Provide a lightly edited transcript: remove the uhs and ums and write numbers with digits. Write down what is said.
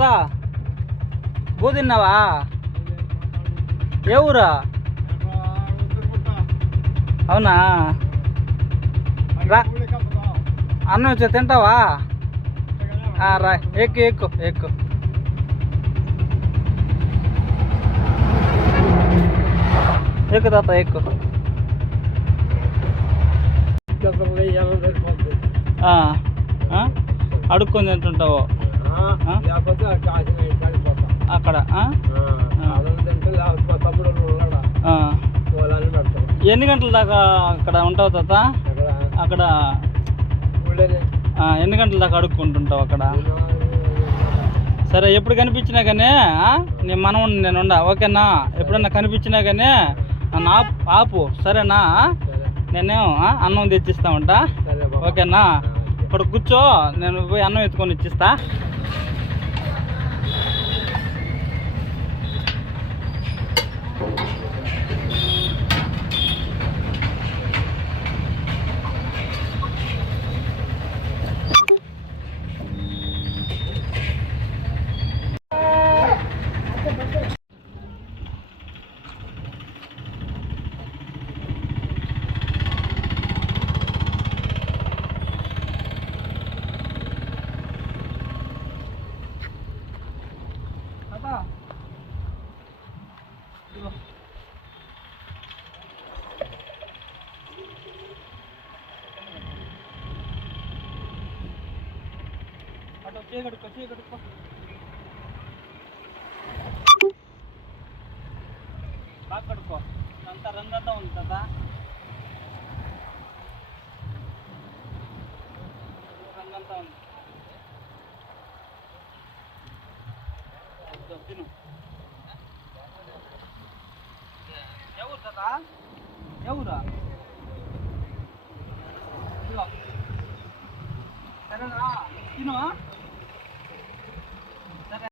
తాత బూ తిన్నావా? ఏ ఊరా? అవునా? రా అన్నం వచ్చా తింటావా? రా ఎక్కు ఎక్కు ఎక్కు. ఎక్కు తాత ఎక్కు. అడుక్కొని తింటుంటావు అక్కడ? ఎన్ని గంటల దాకా అక్కడ ఉంటావు తాత? అక్కడ ఎన్ని గంటల దాకా అడుక్కుంటుంటావు అక్కడ? సరే, ఎప్పుడు కనిపించినా కానీ నేను మనవుని నేను ఉండా, ఓకేనా? ఎప్పుడన్నా కనిపించినా కానీ నన్ను ఆపు, సరేనా? నేనేం అన్నం తెచ్చిస్తా ఉంటా, ఓకేనా? ఇక్కడ కూర్చో, నేను పోయి అన్నం ఎత్తుకొని ఇచ్చిస్తా. చేయగడుకో బాగా కడుక్కో, అంతా రందంతా ఉంది కదా, రందంతా ఉంది. తిను. ఎవరు కదా? ఎవరా? సరేనా? తిను.